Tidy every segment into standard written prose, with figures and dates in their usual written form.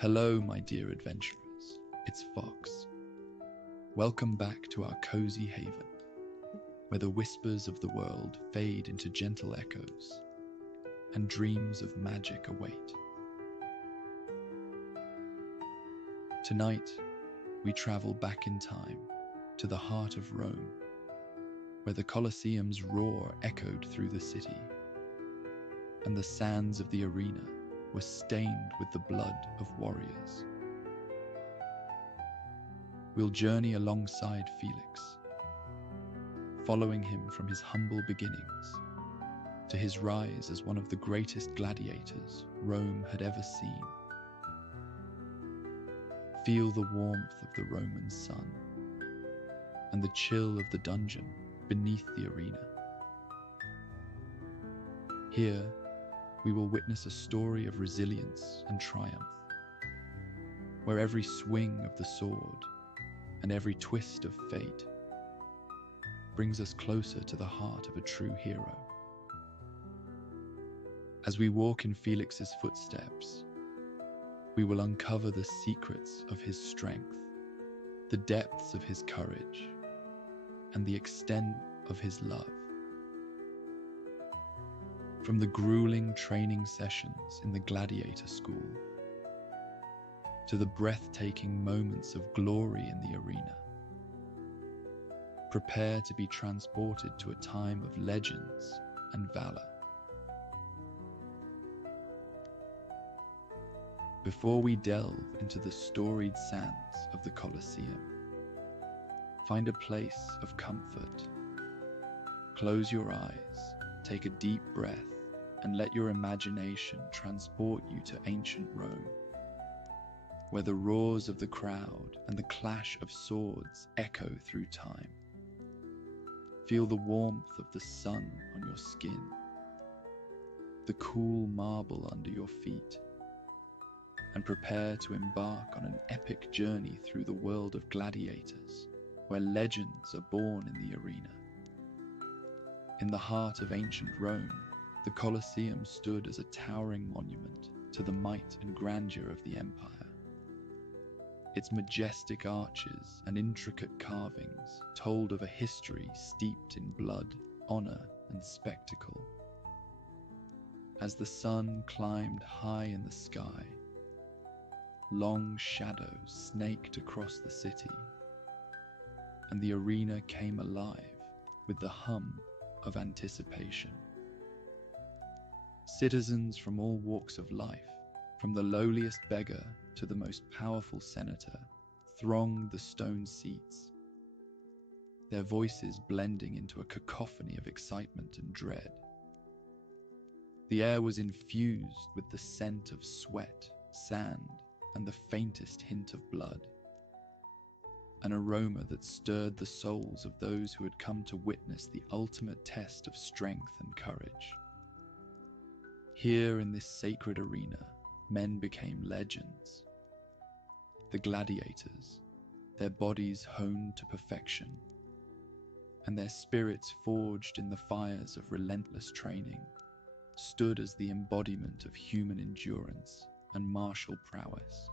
Hello, my dear adventurers. It's Fox. Welcome back to our cozy haven, where the whispers of the world fade into gentle echoes and dreams of magic await. Tonight, we travel back in time to the heart of Rome, where the Colosseum's roar echoed through the city, and the sands of the arena were stained with the blood of warriors. We'll journey alongside Felix, following him from his humble beginnings to his rise as one of the greatest gladiators Rome had ever seen. Feel the warmth of the Roman sun and the chill of the dungeon beneath the arena. Here, we will witness a story of resilience and triumph, where every swing of the sword and every twist of fate brings us closer to the heart of a true hero. As we walk in Felix's footsteps, we will uncover the secrets of his strength, the depths of his courage, and the extent of his love. From the grueling training sessions in the Gladiator school to the breathtaking moments of glory in the arena, prepare to be transported to a time of legends and valor. Before we delve into the storied sands of the Colosseum, find a place of comfort. Close your eyes, take a deep breath, and let your imagination transport you to ancient Rome, where the roars of the crowd and the clash of swords echo through time. Feel the warmth of the sun on your skin, the cool marble under your feet, and prepare to embark on an epic journey through the world of gladiators, where legends are born in the arena. In the heart of ancient Rome, the Colosseum stood as a towering monument to the might and grandeur of the empire. Its majestic arches and intricate carvings told of a history steeped in blood, honor, and spectacle. As the sun climbed high in the sky, long shadows snaked across the city, and the arena came alive with the hum of anticipation. Citizens from all walks of life, from the lowliest beggar to the most powerful senator, thronged the stone seats, their voices blending into a cacophony of excitement and dread. The air was infused with the scent of sweat, sand, and the faintest hint of blood, an aroma that stirred the souls of those who had come to witness the ultimate test of strength and courage. Here in this sacred arena, men became legends. The gladiators, their bodies honed to perfection, and their spirits forged in the fires of relentless training, stood as the embodiment of human endurance and martial prowess.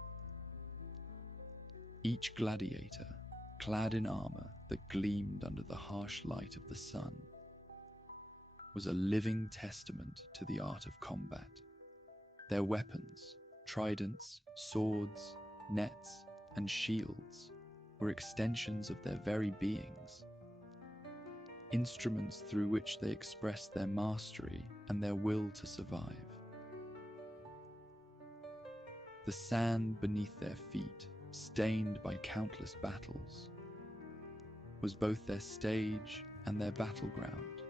Each gladiator, clad in armor that gleamed under the harsh light of the sun, was a living testament to the art of combat. Their weapons, tridents, swords, nets, and shields, were extensions of their very beings, instruments through which they expressed their mastery and their will to survive. The sand beneath their feet, stained by countless battles, was both their stage and their battleground,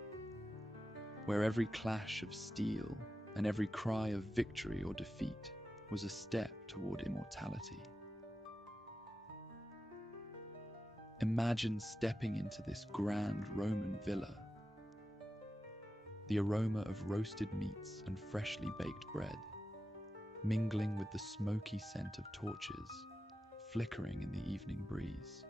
where every clash of steel and every cry of victory or defeat was a step toward immortality. Imagine stepping into this grand Roman villa. The aroma of roasted meats and freshly baked bread, mingling with the smoky scent of torches, flickering in the evening breeze.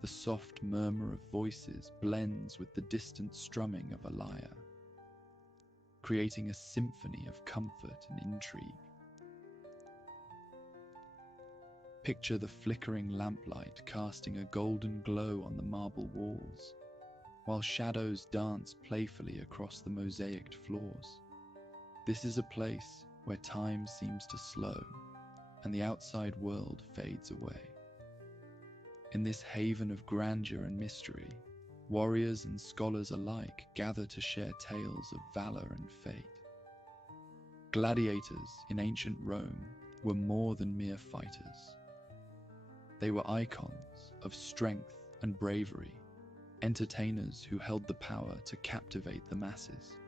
The soft murmur of voices blends with the distant strumming of a lyre, creating a symphony of comfort and intrigue. Picture the flickering lamplight casting a golden glow on the marble walls, while shadows dance playfully across the mosaicked floors. This is a place where time seems to slow and the outside world fades away. In this haven of grandeur and mystery, warriors and scholars alike gather to share tales of valor and fate. Gladiators in ancient Rome were more than mere fighters. They were icons of strength and bravery, entertainers who held the power to captivate the masses.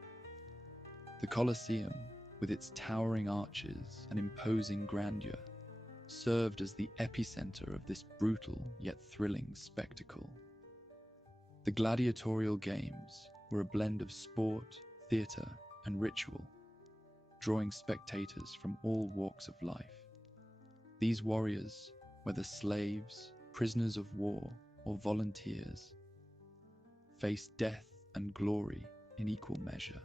The Colosseum, with its towering arches and imposing grandeur, served as the epicenter of this brutal yet thrilling spectacle. The gladiatorial games were a blend of sport, theater, and ritual, drawing spectators from all walks of life. These warriors, whether slaves, prisoners of war, or volunteers, faced death and glory in equal measure,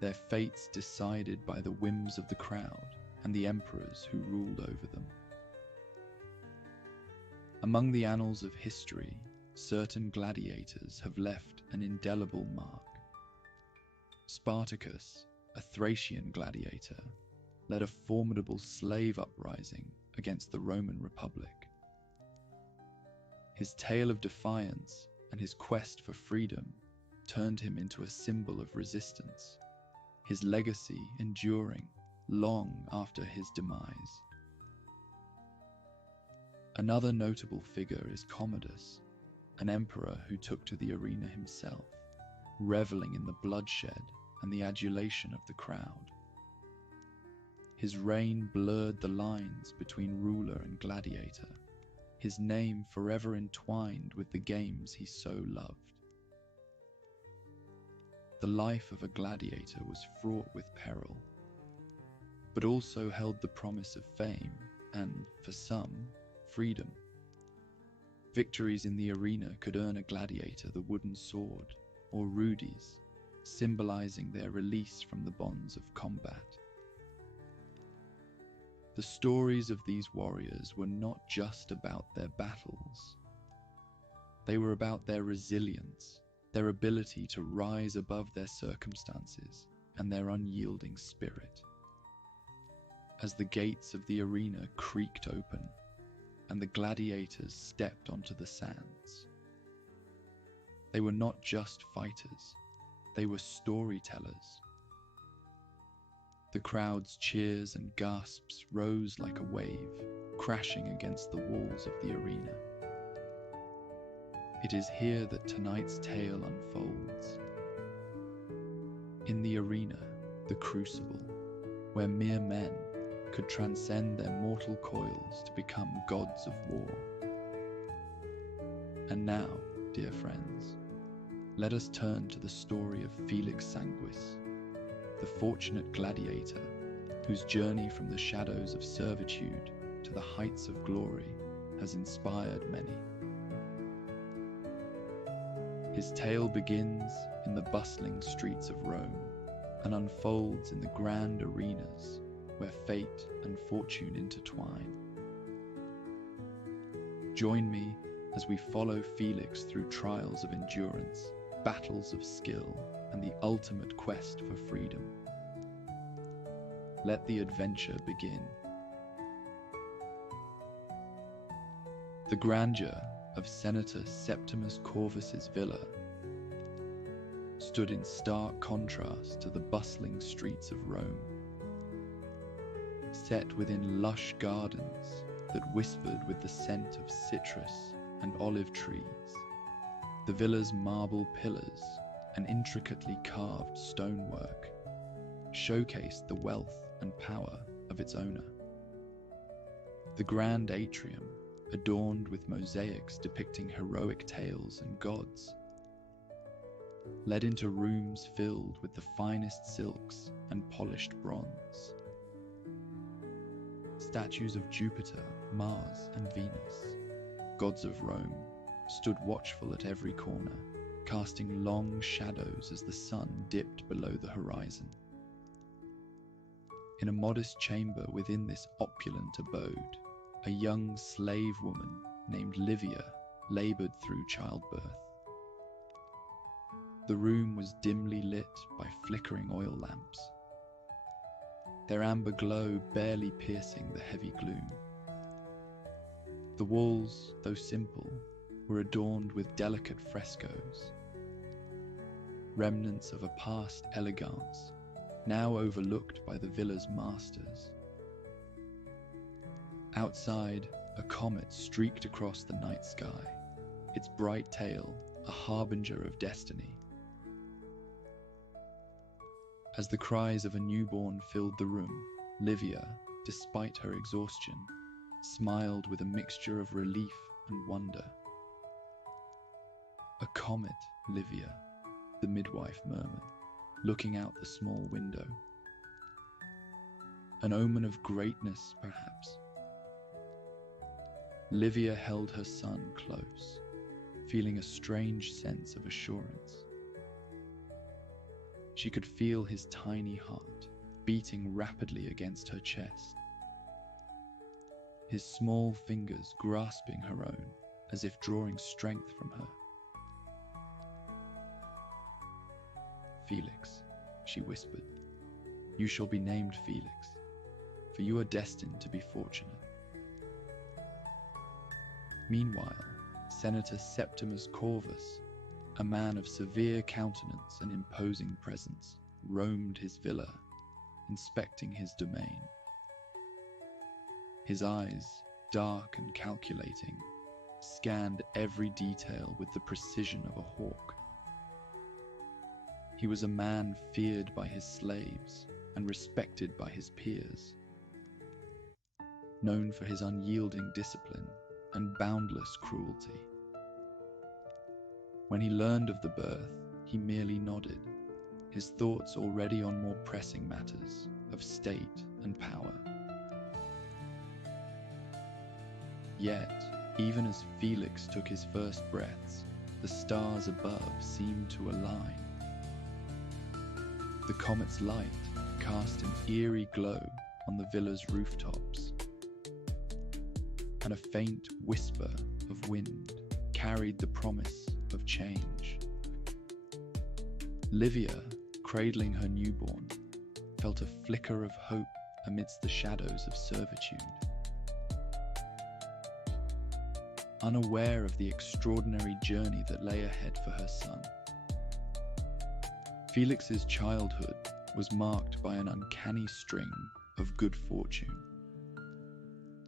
their fates decided by the whims of the crowd and the emperors who ruled over them. Among the annals of history, certain gladiators have left an indelible mark. Spartacus, a Thracian gladiator, led a formidable slave uprising against the Roman Republic. His tale of defiance and his quest for freedom turned him into a symbol of resistance, his legacy enduring long after his demise. Another notable figure is Commodus, an emperor who took to the arena himself, reveling in the bloodshed and the adulation of the crowd. His reign blurred the lines between ruler and gladiator, his name forever entwined with the games he so loved. The life of a gladiator was fraught with peril, but also held the promise of fame and, for some, freedom. Victories in the arena could earn a gladiator the wooden sword, or rudies, symbolizing their release from the bonds of combat. The stories of these warriors were not just about their battles. They were about their resilience, their ability to rise above their circumstances, and their unyielding spirit. As the gates of the arena creaked open, and the gladiators stepped onto the sands, they were not just fighters, they were storytellers. The crowd's cheers and gasps rose like a wave, crashing against the walls of the arena. It is here that tonight's tale unfolds. In the arena, the crucible, where mere men could transcend their mortal coils to become gods of war. And now, dear friends, let us turn to the story of Felix Sanguis, the fortunate gladiator whose journey from the shadows of servitude to the heights of glory has inspired many. His tale begins in the bustling streets of Rome and unfolds in the grand arenas where fate and fortune intertwine. Join me as we follow Felix through trials of endurance, battles of skill, and the ultimate quest for freedom. Let the adventure begin. The grandeur of Senator Septimus Corvus's villa stood in stark contrast to the bustling streets of Rome. Set within lush gardens that whispered with the scent of citrus and olive trees, the villa's marble pillars and intricately carved stonework showcased the wealth and power of its owner. The grand atrium, adorned with mosaics depicting heroic tales and gods, led into rooms filled with the finest silks and polished bronze. Statues of Jupiter, Mars, and Venus, gods of Rome, stood watchful at every corner, casting long shadows as the sun dipped below the horizon. In a modest chamber within this opulent abode, a young slave woman named Livia labored through childbirth. The room was dimly lit by flickering oil lamps, their amber glow barely piercing the heavy gloom. The walls, though simple, were adorned with delicate frescoes, remnants of a past elegance now overlooked by the villa's masters. Outside, a comet streaked across the night sky, its bright tail a harbinger of destiny. As the cries of a newborn filled the room, Livia, despite her exhaustion, smiled with a mixture of relief and wonder. "A comet, Livia," the midwife murmured, looking out the small window. "An omen of greatness, perhaps." Livia held her son close, feeling a strange sense of assurance. She could feel his tiny heart beating rapidly against her chest, his small fingers grasping her own as if drawing strength from her. "Felix," she whispered, "you shall be named Felix, for you are destined to be fortunate." Meanwhile, Senator Septimus Corvus, a man of severe countenance and imposing presence, roamed his villa, inspecting his domain. His eyes, dark and calculating, scanned every detail with the precision of a hawk. He was a man feared by his slaves and respected by his peers, known for his unyielding discipline and boundless cruelty. When he learned of the birth, he merely nodded, his thoughts already on more pressing matters of state and power. Yet, even as Felix took his first breaths, the stars above seemed to align. The comet's light cast an eerie glow on the villa's rooftops, and a faint whisper of wind carried the promise of change. Livia, cradling her newborn, felt a flicker of hope amidst the shadows of servitude. Unaware of the extraordinary journey that lay ahead for her son, Felix's childhood was marked by an uncanny string of good fortune.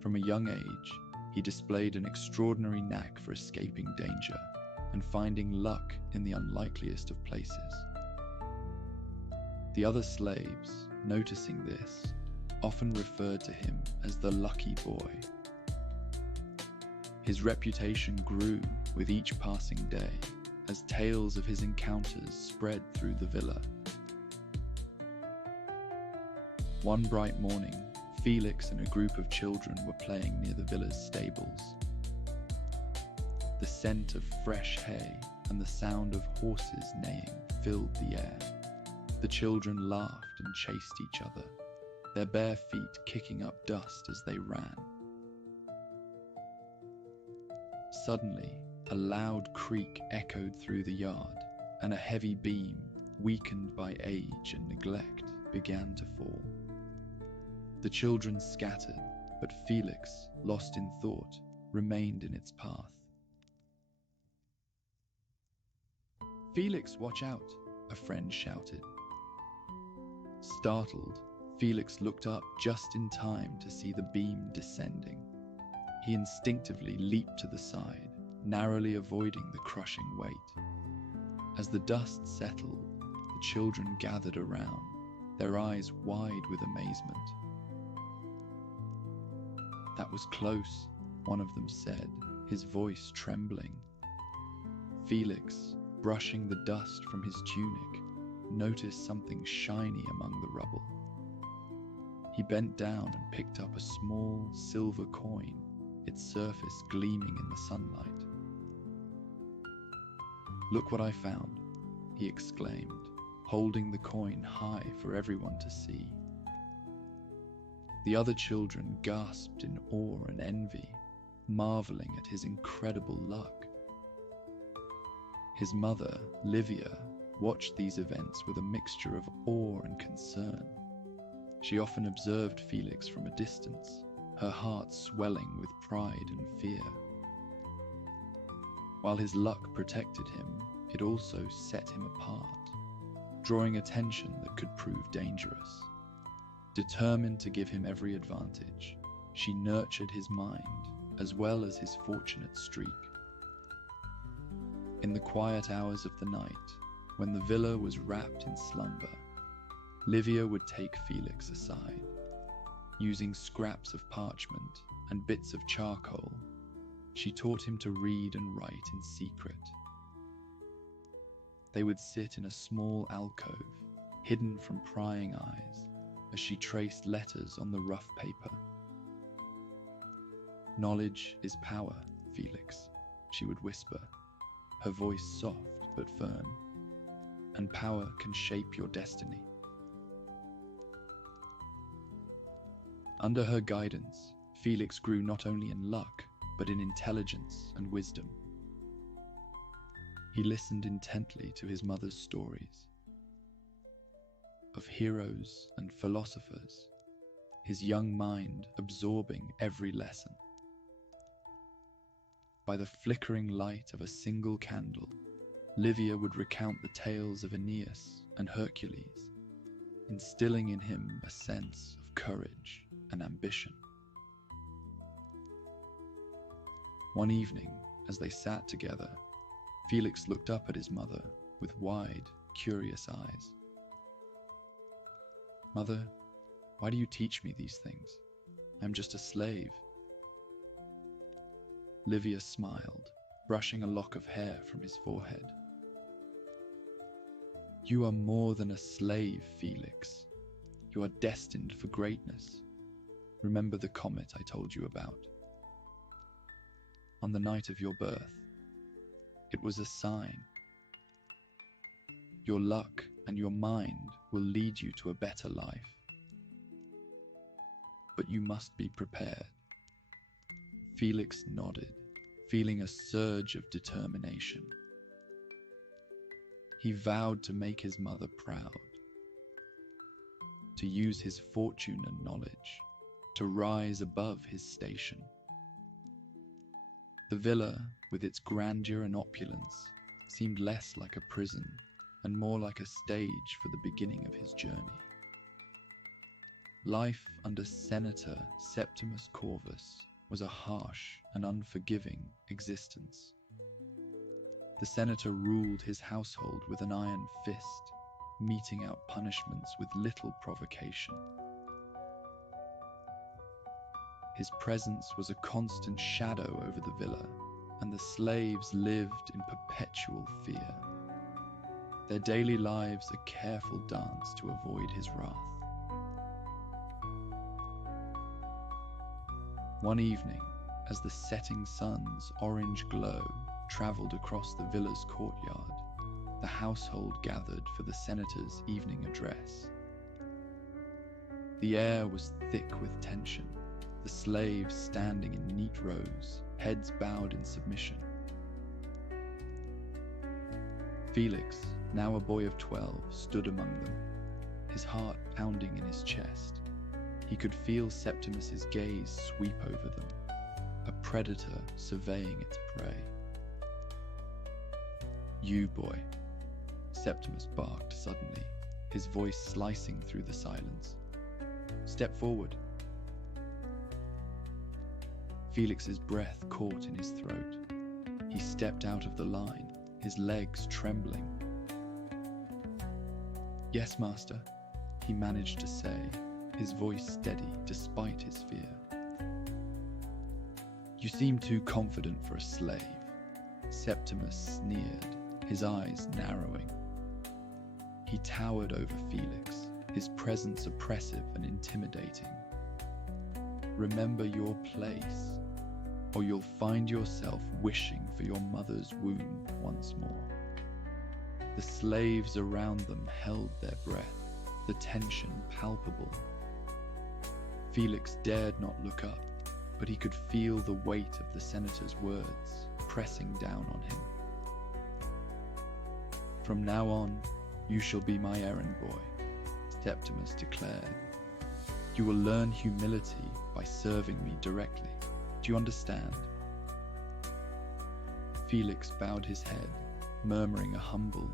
From a young age, he displayed an extraordinary knack for escaping danger and finding luck in the unlikeliest of places. The other slaves, noticing this, often referred to him as the lucky boy. His reputation grew with each passing day as tales of his encounters spread through the villa. One bright morning, Felix and a group of children were playing near the villa's stables. The scent of fresh hay and the sound of horses neighing filled the air. The children laughed and chased each other, their bare feet kicking up dust as they ran. Suddenly, a loud creak echoed through the yard, and a heavy beam, weakened by age and neglect, began to fall. The children scattered, but Felix, lost in thought, remained in its path. "Felix, watch out!" a friend shouted. Startled, Felix looked up just in time to see the beam descending. He instinctively leaped to the side, narrowly avoiding the crushing weight. As the dust settled, the children gathered around, their eyes wide with amazement. "That was close," one of them said, his voice trembling. Felix, brushing the dust from his tunic, noticed something shiny among the rubble. He bent down and picked up a small silver coin, its surface gleaming in the sunlight. "Look what I found," he exclaimed, holding the coin high for everyone to see. The other children gasped in awe and envy, marveling at his incredible luck. His mother, Livia, watched these events with a mixture of awe and concern. She often observed Felix from a distance, her heart swelling with pride and fear. While his luck protected him, it also set him apart, drawing attention that could prove dangerous. Determined to give him every advantage, she nurtured his mind as well as his fortunate streak. In the quiet hours of the night, when the villa was wrapped in slumber, Livia would take Felix aside. Using scraps of parchment and bits of charcoal, she taught him to read and write in secret. They would sit in a small alcove, hidden from prying eyes, as she traced letters on the rough paper. "Knowledge is power, Felix," she would whisper, her voice soft but firm, "and power can shape your destiny." Under her guidance, Felix grew not only in luck, but in intelligence and wisdom. He listened intently to his mother's stories of heroes and philosophers, his young mind absorbing every lesson. By the flickering light of a single candle, Livia would recount the tales of Aeneas and Hercules, instilling in him a sense of courage and ambition. One evening, as they sat together, Felix looked up at his mother with wide, curious eyes. "Mother, why do you teach me these things? I'm just a slave." Livia smiled, brushing a lock of hair from his forehead. "You are more than a slave, Felix. You are destined for greatness. Remember the comet I told you about? On the night of your birth, it was a sign. Your luck and your mind will lead you to a better life. But you must be prepared." Felix nodded, feeling a surge of determination. He vowed to make his mother proud, to use his fortune and knowledge to rise above his station. The villa, with its grandeur and opulence, seemed less like a prison and more like a stage for the beginning of his journey. Life under Senator Septimus Corvus was a harsh and unforgiving existence. The senator ruled his household with an iron fist, meting out punishments with little provocation. His presence was a constant shadow over the villa, and the slaves lived in perpetual fear. Their daily lives a careful dance to avoid his wrath. One evening, as the setting sun's orange glow traveled across the villa's courtyard, the household gathered for the senator's evening address. The air was thick with tension, the slaves standing in neat rows, heads bowed in submission. Felix, now a boy of 12, stood among them, his heart pounding in his chest. He could feel Septimus's gaze sweep over them, a predator surveying its prey. "You, boy," Septimus barked suddenly, his voice slicing through the silence. "Step forward." Felix's breath caught in his throat. He stepped out of the line, his legs trembling. "Yes, master," he managed to say, his voice steady despite his fear. "You seem too confident for a slave," Septimus sneered, his eyes narrowing. He towered over Felix, his presence oppressive and intimidating. "Remember your place, or you'll find yourself wishing for your mother's womb once more." The slaves around them held their breath, the tension palpable. Felix dared not look up, but he could feel the weight of the senator's words pressing down on him. "From now on, you shall be my errand boy," Septimus declared. "You will learn humility by serving me directly. Do you understand?" Felix bowed his head, murmuring a humble,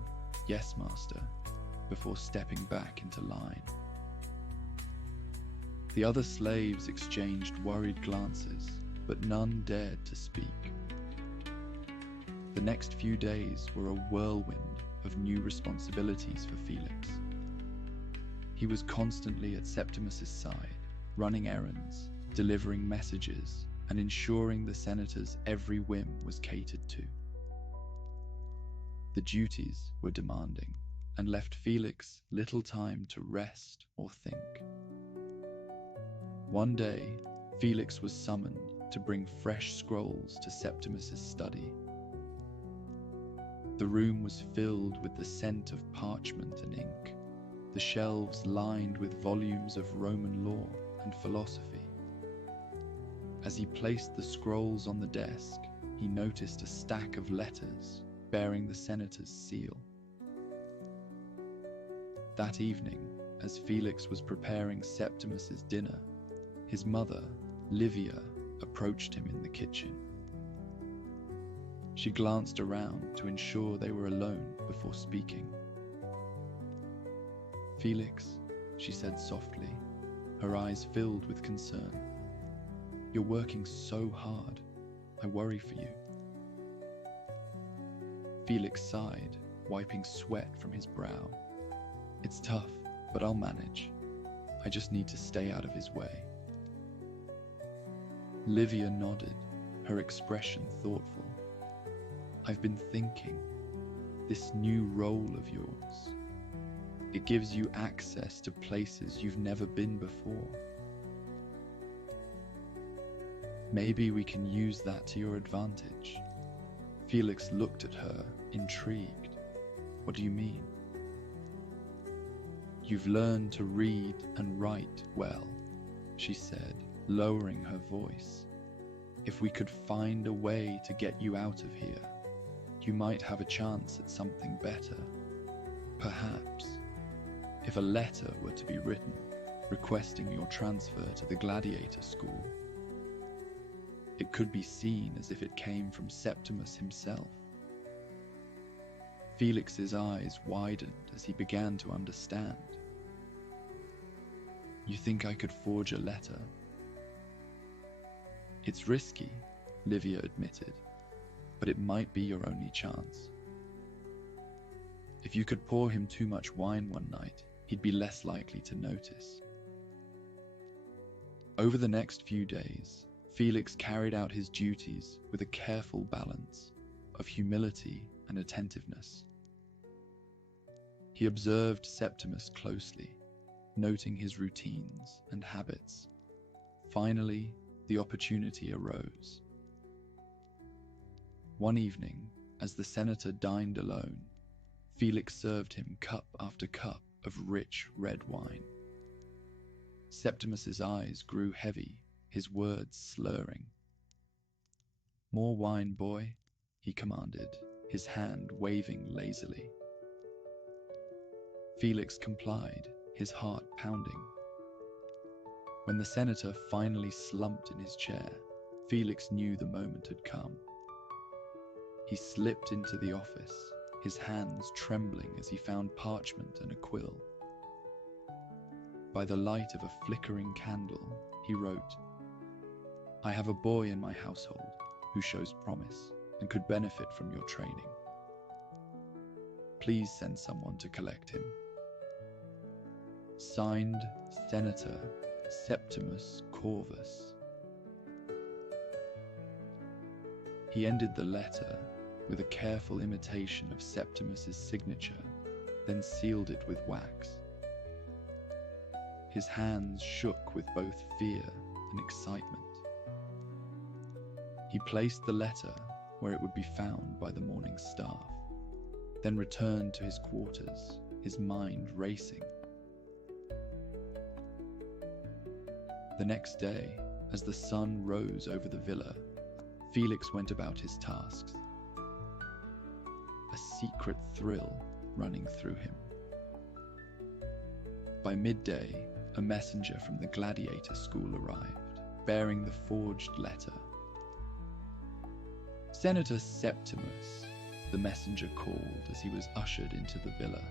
"Yes, master," before stepping back into line. The other slaves exchanged worried glances, but none dared to speak. The next few days were a whirlwind of new responsibilities for Felix. He was constantly at Septimus's side, running errands, delivering messages, and ensuring the senator's every whim was catered to. The duties were demanding and left Felix little time to rest or think. One day, Felix was summoned to bring fresh scrolls to Septimus's study. The room was filled with the scent of parchment and ink, the shelves lined with volumes of Roman law and philosophy. As he placed the scrolls on the desk, he noticed a stack of letters bearing the senator's seal. That evening, as Felix was preparing Septimus's dinner, his mother, Livia, approached him in the kitchen. She glanced around to ensure they were alone before speaking. "Felix," she said softly, her eyes filled with concern, "you're working so hard. I worry for you." Felix sighed, wiping sweat from his brow. "It's tough, but I'll manage. I just need to stay out of his way." Livia nodded, her expression thoughtful. "I've been thinking, this new role of yours, it gives you access to places you've never been before. Maybe we can use that to your advantage." Felix looked at her, intrigued. "What do you mean?" "You've learned to read and write well," she said, lowering her voice. "If we could find a way to get you out of here, you might have a chance at something better. Perhaps, if a letter were to be written requesting your transfer to the Gladiator school, it could be seen as if it came from Septimus himself." Felix's eyes widened as he began to understand. "You think I could forge a letter?" "It's risky," Livia admitted, "but it might be your only chance. If you could pour him too much wine one night, he'd be less likely to notice." Over the next few days, Felix carried out his duties with a careful balance of humility and attentiveness. He observed Septimus closely, noting his routines and habits. Finally, the opportunity arose. One evening, as the senator dined alone, Felix served him cup after cup of rich red wine. Septimus's eyes grew heavy, his words slurring. "More wine, boy," he commanded, his hand waving lazily. Felix complied, his heart pounding. When the senator finally slumped in his chair, Felix knew the moment had come. He slipped into the office, his hands trembling as he found parchment and a quill. By the light of a flickering candle, he wrote, "I have a boy in my household who shows promise and could benefit from your training. Please send someone to collect him. Signed, Senator Septimus Corvus." He ended the letter with a careful imitation of Septimus's signature, then sealed it with wax. His hands shook with both fear and excitement. He placed the letter where it would be found by the morning staff, then returned to his quarters, his mind racing. The next day, as the sun rose over the villa, Felix went about his tasks, a secret thrill running through him. By midday, a messenger from the Gladiator school arrived, bearing the forged letter. "Senator Septimus," the messenger called as he was ushered into the villa,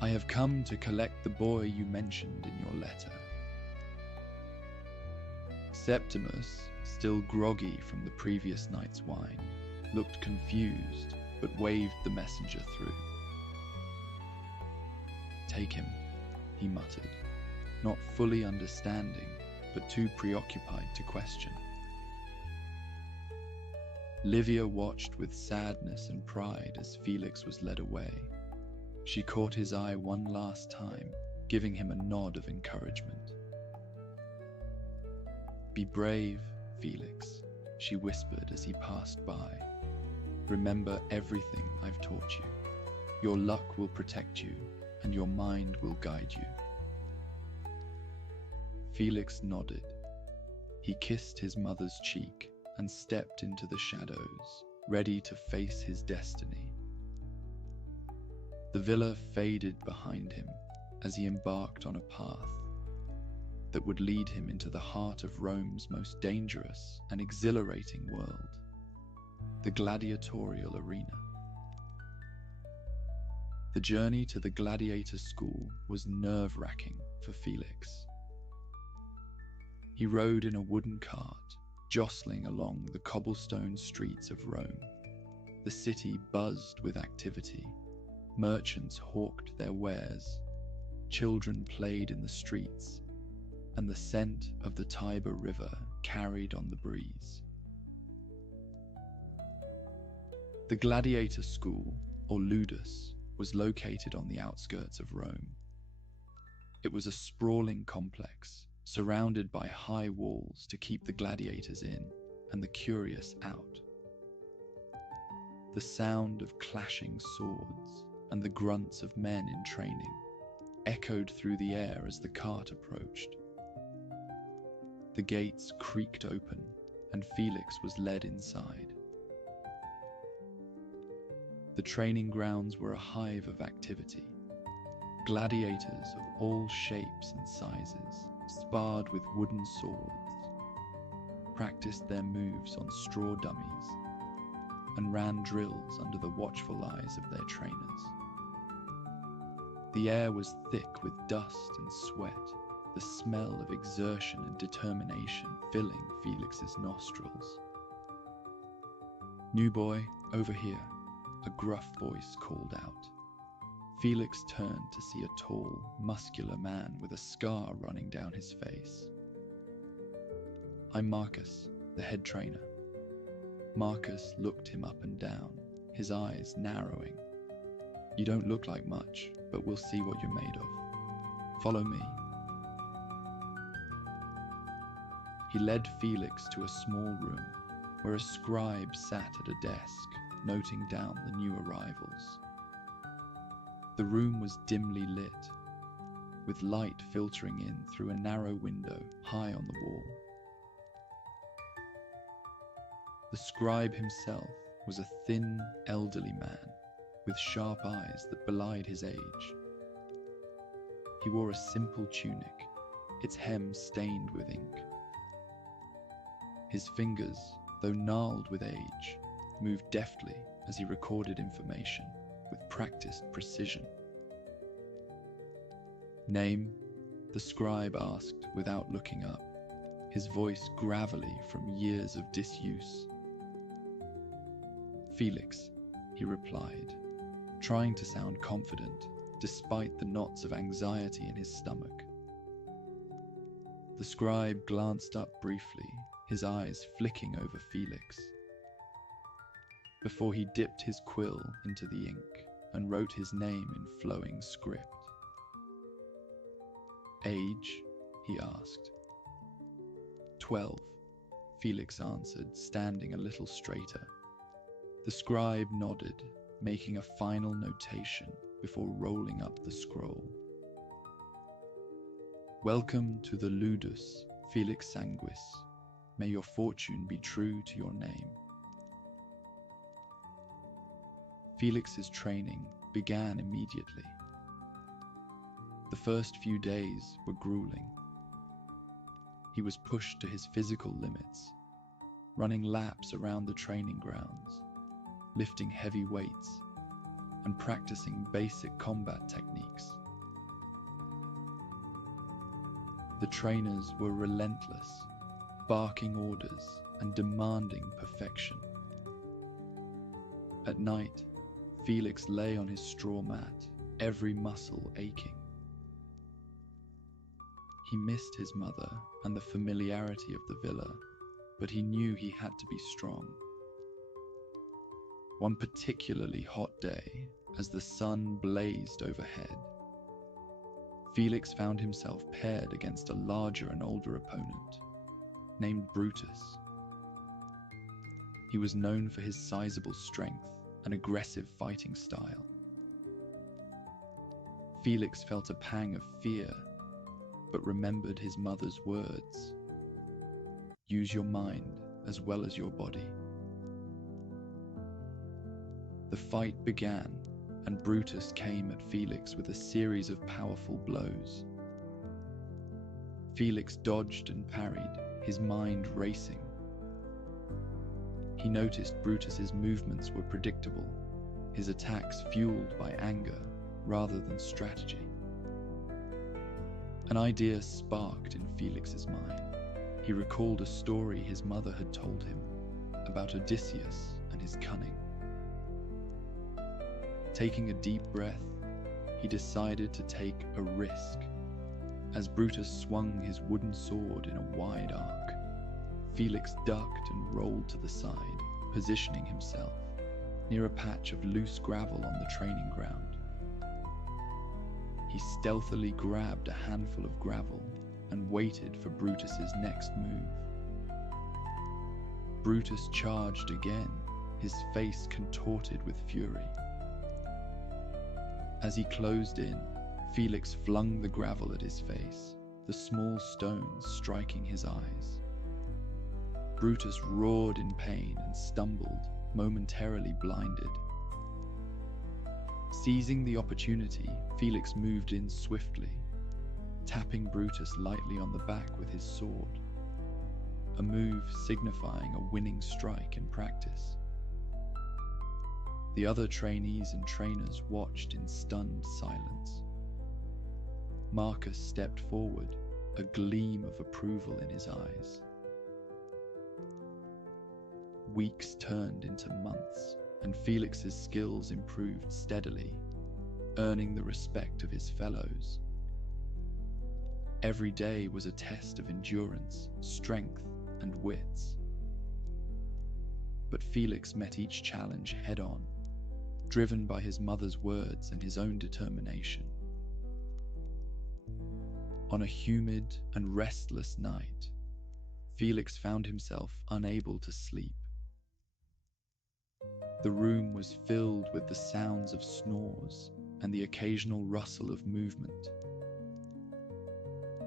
"I have come to collect the boy you mentioned in your letter." Septimus, still groggy from the previous night's wine, looked confused but waved the messenger through. "Take him," he muttered, not fully understanding, but too preoccupied to question. Livia watched with sadness and pride as Felix was led away. She caught his eye one last time, giving him a nod of encouragement. "Be brave, Felix," she whispered as he passed by. "Remember everything I've taught you. Your luck will protect you, and your mind will guide you." Felix nodded. He kissed his mother's cheek and stepped into the shadows, ready to face his destiny. The villa faded behind him as he embarked on a path that would lead him into the heart of Rome's most dangerous and exhilarating world, the gladiatorial arena. The journey to the Gladiator school was nerve-wracking for Felix. He rode in a wooden cart, jostling along the cobblestone streets of Rome. The city buzzed with activity. Merchants hawked their wares, children played in the streets, and the scent of the Tiber River carried on the breeze. The Gladiator School, or Ludus, was located on the outskirts of Rome. It was a sprawling complex, surrounded by high walls to keep the gladiators in and the curious out. The sound of clashing swords and the grunts of men in training echoed through the air as the cart approached. The gates creaked open, and Felix was led inside. The training grounds were a hive of activity. Gladiators of all shapes and sizes sparred with wooden swords, practiced their moves on straw dummies, and ran drills under the watchful eyes of their trainers. The air was thick with dust and sweat, the smell of exertion and determination filling Felix's nostrils. "New boy, over here," a gruff voice called out. Felix turned to see a tall, muscular man with a scar running down his face. "I'm Marcus, the head trainer." Marcus looked him up and down, his eyes narrowing. "You don't look like much, but we'll see what you're made of. Follow me." He led Felix to a small room where a scribe sat at a desk, noting down the new arrivals. The room was dimly lit, with light filtering in through a narrow window high on the wall. The scribe himself was a thin, elderly man with sharp eyes that belied his age. He wore a simple tunic, its hem stained with ink. His fingers, though gnarled with age, moved deftly as he recorded information with practiced precision. "Name?" the scribe asked without looking up, his voice gravelly from years of disuse. "Felix," he replied, trying to sound confident despite the knots of anxiety in his stomach. The scribe glanced up briefly, his eyes flicking over Felix, before he dipped his quill into the ink and wrote his name in flowing script. "Age?" he asked. 12, Felix answered, standing a little straighter. The scribe nodded, making a final notation before rolling up the scroll. "Welcome to the Ludus Felix Sanguis, may your fortune be true to your name. Felix's training began immediately. The first few days were grueling. He was pushed to his physical limits, running laps around the training grounds, lifting heavy weights, and practicing basic combat techniques. The trainers were relentless, barking orders and demanding perfection. At night, Felix lay on his straw mat, every muscle aching. He missed his mother and the familiarity of the villa, but he knew he had to be strong. One particularly hot day, as the sun blazed overhead, Felix found himself paired against a larger and older opponent, named Brutus. He was known for his sizable strength and aggressive fighting style. Felix felt a pang of fear, but remembered his mother's words: "Use your mind as well as your body." The fight began, and Brutus came at Felix with a series of powerful blows. Felix dodged and parried, his mind racing. He noticed Brutus's movements were predictable, his attacks fueled by anger rather than strategy. An idea sparked in Felix's mind. He recalled a story his mother had told him about Odysseus and his cunning. Taking a deep breath, he decided to take a risk. As Brutus swung his wooden sword in a wide arc, Felix ducked and rolled to the side, positioning himself near a patch of loose gravel on the training ground. He stealthily grabbed a handful of gravel and waited for Brutus's next move. Brutus charged again, his face contorted with fury. As he closed in, Felix flung the gravel at his face, the small stones striking his eyes. Brutus roared in pain and stumbled, momentarily blinded. Seizing the opportunity, Felix moved in swiftly, tapping Brutus lightly on the back with his sword, a move signifying a winning strike in practice. The other trainees and trainers watched in stunned silence. Marcus stepped forward, a gleam of approval in his eyes. Weeks turned into months, and Felix's skills improved steadily, earning the respect of his fellows. Every day was a test of endurance, strength, and wits. But Felix met each challenge head-on, driven by his mother's words and his own determination. On a humid and restless night, Felix found himself unable to sleep. The room was filled with the sounds of snores and the occasional rustle of movement.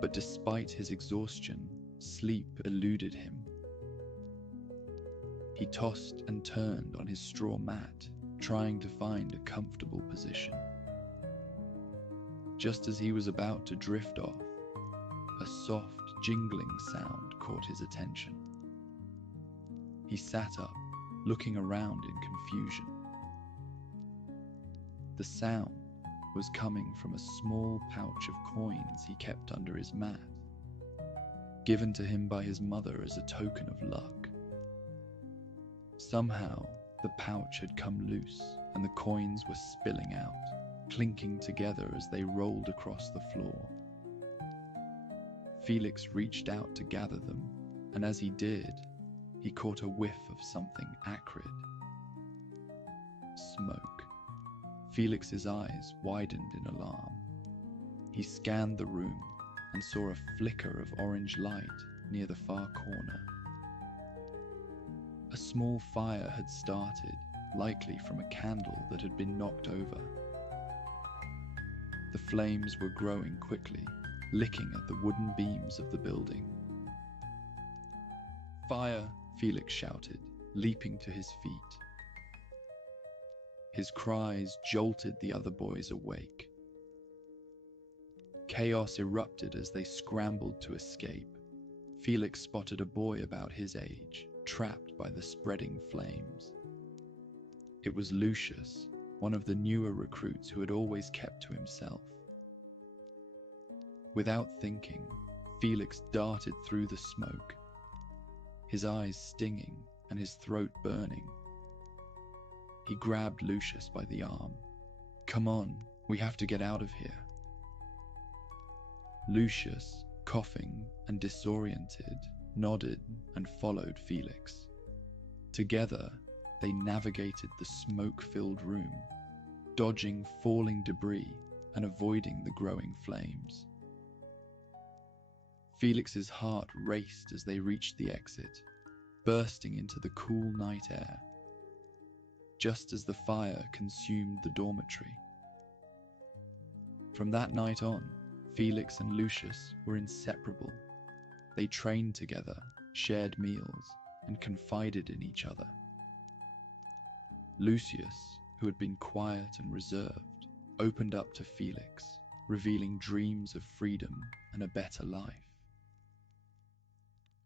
But despite his exhaustion, sleep eluded him. He tossed and turned on his straw mat, trying to find a comfortable position. Just as he was about to drift off, a soft, jingling sound caught his attention. He sat up, looking around in confusion. The sound was coming from a small pouch of coins he kept under his mat, given to him by his mother as a token of luck. Somehow, the pouch had come loose, and the coins were spilling out, clinking together as they rolled across the floor. Felix reached out to gather them, and as he did, he caught a whiff of something acrid. Smoke. Felix's eyes widened in alarm. He scanned the room and saw a flicker of orange light near the far corner. A small fire had started, likely from a candle that had been knocked over. The flames were growing quickly, licking at the wooden beams of the building. Fire! Felix shouted, leaping to his feet. His cries jolted the other boys awake. Chaos erupted as they scrambled to escape. Felix spotted a boy about his age, trapped by the spreading flames. It was Lucius, one of the newer recruits who had always kept to himself. Without thinking, Felix darted through the smoke, his eyes stinging and his throat burning. He grabbed Lucius by the arm. "Come on, we have to get out of here." Lucius, coughing and disoriented, nodded and followed Felix. Together, they navigated the smoke-filled room, dodging falling debris and avoiding the growing flames. Felix's heart raced as they reached the exit, bursting into the cool night air, just as the fire consumed the dormitory. From that night on, Felix and Lucius were inseparable. They trained together, shared meals, and confided in each other. Lucius, who had been quiet and reserved, opened up to Felix, revealing dreams of freedom and a better life.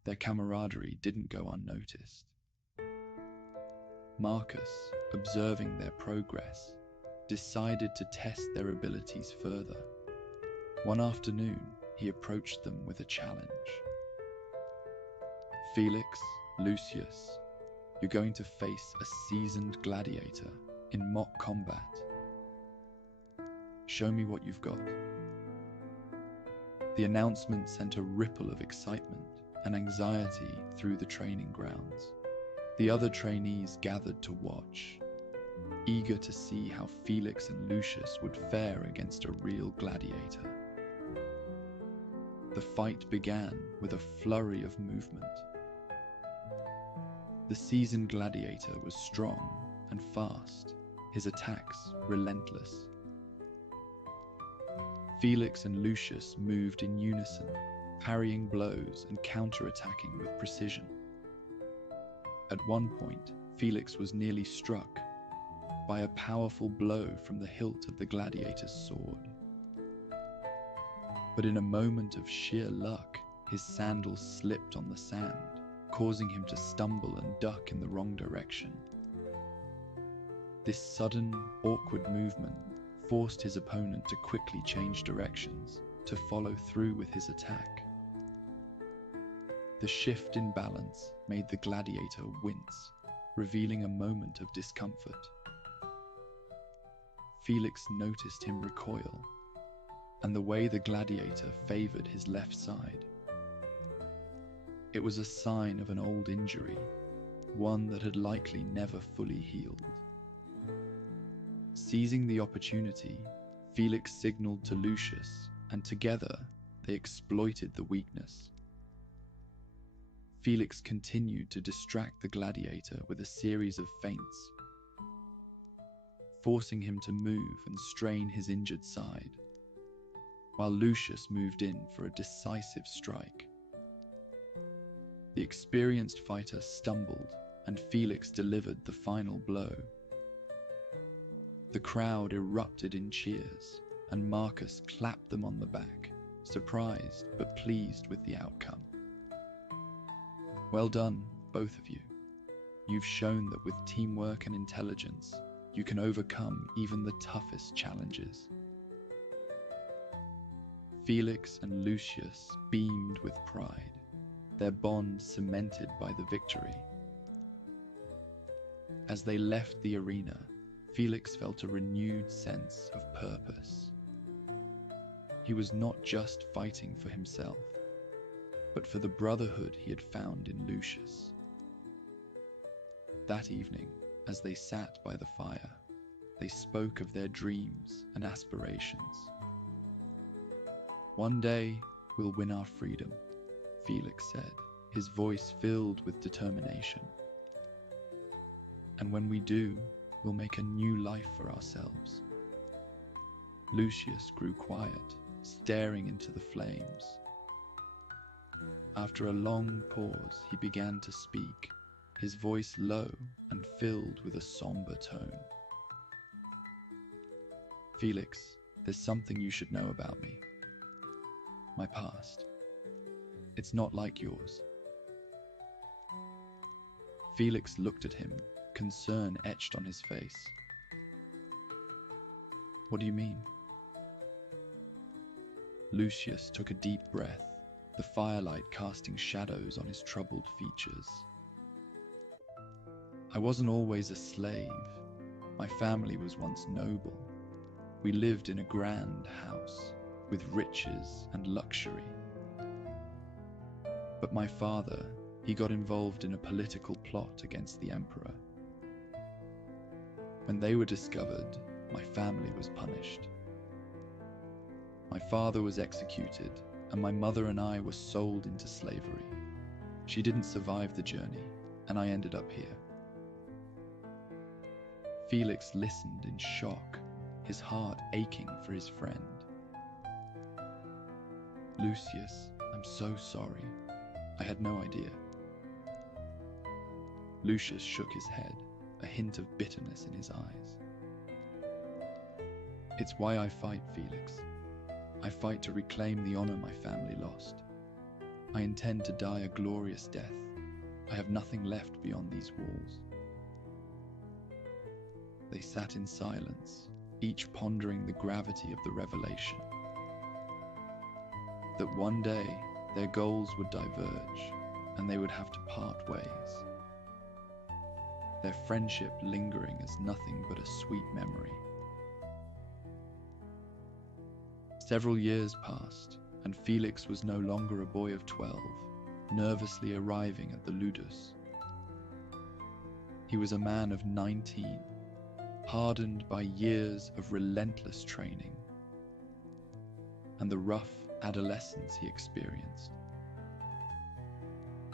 Their camaraderie didn't go unnoticed. Marcus, observing their progress, decided to test their abilities further. One afternoon, he approached them with a challenge. "Felix, Lucius, you're going to face a seasoned gladiator in mock combat. Show me what you've got." The announcement sent a ripple of excitement and anxiety through the training grounds. The other trainees gathered to watch, eager to see how Felix and Lucius would fare against a real gladiator. The fight began with a flurry of movement. The seasoned gladiator was strong and fast, his attacks relentless. Felix and Lucius moved in unison, parrying blows and counter-attacking with precision. At one point, Felix was nearly struck by a powerful blow from the hilt of the gladiator's sword. But in a moment of sheer luck, his sandals slipped on the sand, causing him to stumble and duck in the wrong direction. This sudden, awkward movement forced his opponent to quickly change directions, to follow through with his attack. The shift in balance made the gladiator wince, revealing a moment of discomfort. Felix noticed him recoil, and the way the gladiator favored his left side. It was a sign of an old injury, one that had likely never fully healed. Seizing the opportunity, Felix signaled to Lucius, and together they exploited the weakness. Felix continued to distract the gladiator with a series of feints, forcing him to move and strain his injured side, while Lucius moved in for a decisive strike. The experienced fighter stumbled, and Felix delivered the final blow. The crowd erupted in cheers, and Marcus clapped them on the back, surprised but pleased with the outcome. "Well done, both of you. You've shown that with teamwork and intelligence, you can overcome even the toughest challenges." Felix and Lucius beamed with pride, their bond cemented by the victory. As they left the arena, Felix felt a renewed sense of purpose. He was not just fighting for himself, but for the brotherhood he had found in Lucius. That evening, as they sat by the fire, they spoke of their dreams and aspirations. "One day, we'll win our freedom," Felix said, his voice filled with determination. "And when we do, we'll make a new life for ourselves." Lucius grew quiet, staring into the flames. After a long pause, he began to speak, his voice low and filled with a somber tone. Felix, there's something you should know about me. My past. It's not like yours. Felix looked at him, concern etched on his face. What do you mean? Lucius took a deep breath, the firelight casting shadows on his troubled features. I wasn't always a slave. My family was once noble. We lived in a grand house, with riches and luxury. But my father, he got involved in a political plot against the emperor. When they were discovered, my family was punished. My father was executed, and my mother and I were sold into slavery. She didn't survive the journey, and I ended up here. Felix listened in shock, his heart aching for his friend. Lucius, I'm so sorry. I had no idea. Lucius shook his head, a hint of bitterness in his eyes. It's why I fight, Felix. I fight to reclaim the honor my family lost. I intend to die a glorious death. I have nothing left beyond these walls. They sat in silence, each pondering the gravity of the revelation. That one day their goals would diverge, and they would have to part ways. Their friendship lingering as nothing but a sweet memory. Several years passed, and Felix was no longer a boy of 12, nervously arriving at the Ludus. He was a man of 19, hardened by years of relentless training, and the rough adolescence he experienced.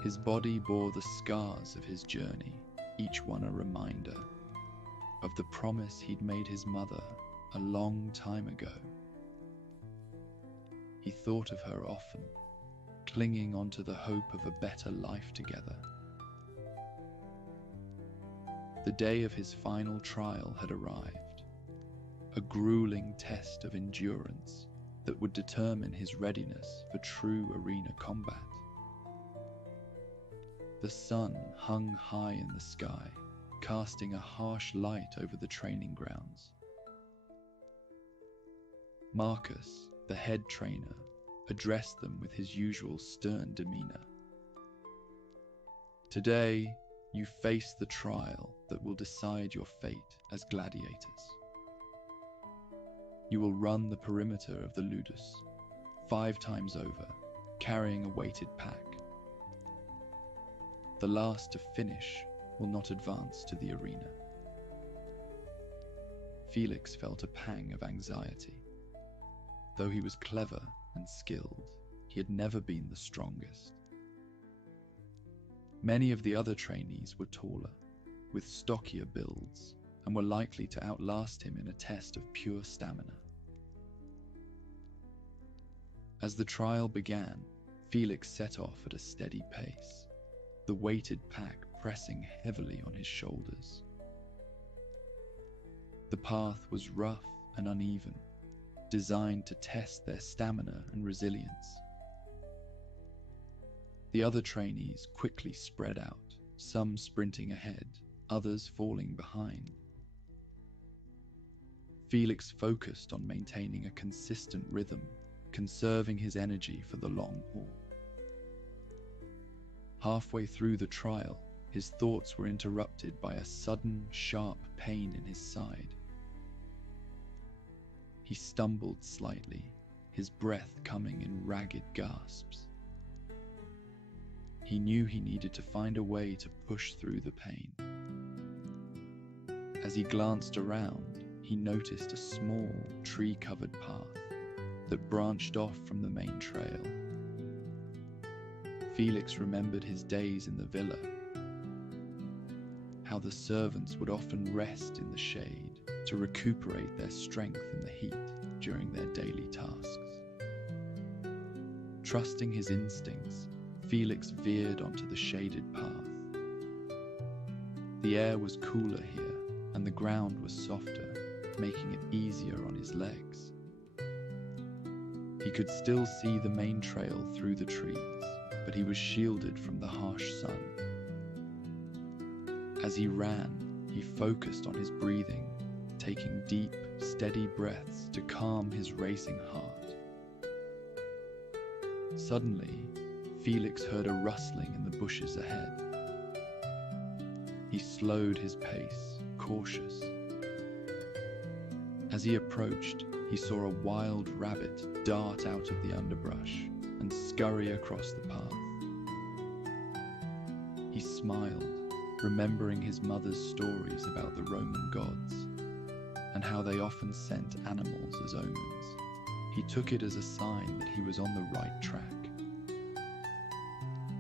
His body bore the scars of his journey, each one a reminder of the promise he'd made his mother a long time ago. He thought of her often, clinging onto the hope of a better life together. The day of his final trial had arrived, a grueling test of endurance that would determine his readiness for true arena combat. The sun hung high in the sky, casting a harsh light over the training grounds. Marcus, the head trainer, addressed them with his usual stern demeanor. Today, you face the trial that will decide your fate as gladiators. You will run the perimeter of the Ludus, 5 times over, carrying a weighted pack. The last to finish will not advance to the arena. Felix felt a pang of anxiety. Though he was clever and skilled, he had never been the strongest. Many of the other trainees were taller, with stockier builds, and were likely to outlast him in a test of pure stamina. As the trial began, Felix set off at a steady pace, the weighted pack pressing heavily on his shoulders. The path was rough and uneven, designed to test their stamina and resilience. The other trainees quickly spread out, some sprinting ahead, others falling behind. Felix focused on maintaining a consistent rhythm, conserving his energy for the long haul. Halfway through the trial, his thoughts were interrupted by a sudden, sharp pain in his side. He stumbled slightly, his breath coming in ragged gasps. He knew he needed to find a way to push through the pain. As he glanced around, he noticed a small, tree-covered path that branched off from the main trail. Felix remembered his days in the villa, how the servants would often rest in the shade to recuperate their strength in the heat during their daily tasks. Trusting his instincts, Felix veered onto the shaded path. The air was cooler here, and the ground was softer, making it easier on his legs. He could still see the main trail through the trees, but he was shielded from the harsh sun. As he ran, he focused on his breathing, taking deep, steady breaths to calm his racing heart. Suddenly, Felix heard a rustling in the bushes ahead. He slowed his pace, cautious. As he approached, he saw a wild rabbit dart out of the underbrush and scurry across the path. He smiled, remembering his mother's stories about the Roman gods and how they often sent animals as omens. He took it as a sign that he was on the right track.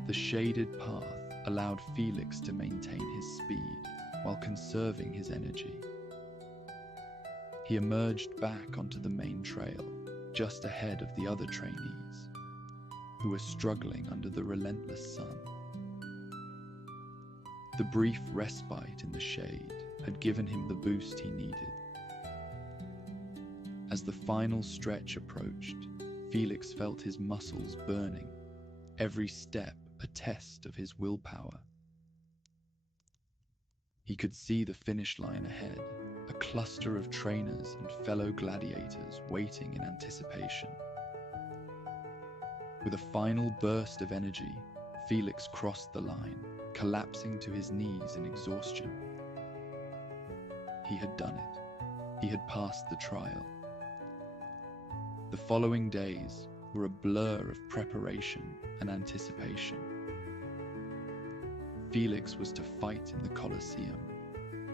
The shaded path allowed Felix to maintain his speed while conserving his energy. He emerged back onto the main trail, just ahead of the other trainees, who were struggling under the relentless sun. The brief respite in the shade had given him the boost he needed. As the final stretch approached, Felix felt his muscles burning, every step a test of his willpower. He could see the finish line ahead, a cluster of trainers and fellow gladiators waiting in anticipation. With a final burst of energy, Felix crossed the line, collapsing to his knees in exhaustion. He had done it. He had passed the trial. The following days were a blur of preparation and anticipation. Felix was to fight in the Colosseum,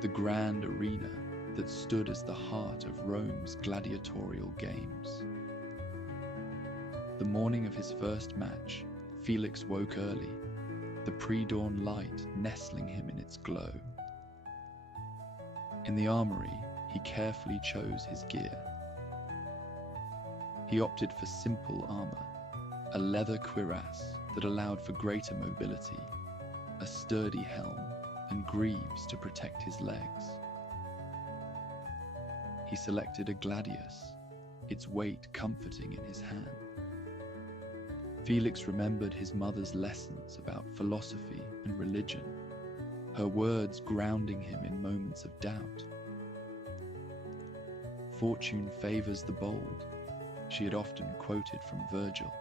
the grand arena that stood as the heart of Rome's gladiatorial games. The morning of his first match, Felix woke early, the pre-dawn light nestling him in its glow. In the armory, he carefully chose his gear. He opted for simple armor, a leather cuirass that allowed for greater mobility, a sturdy helm, and greaves to protect his legs. He selected a gladius, its weight comforting in his hand. Felix remembered his mother's lessons about philosophy and religion, her words grounding him in moments of doubt. "Fortune favors the bold," she had often quoted from Virgil.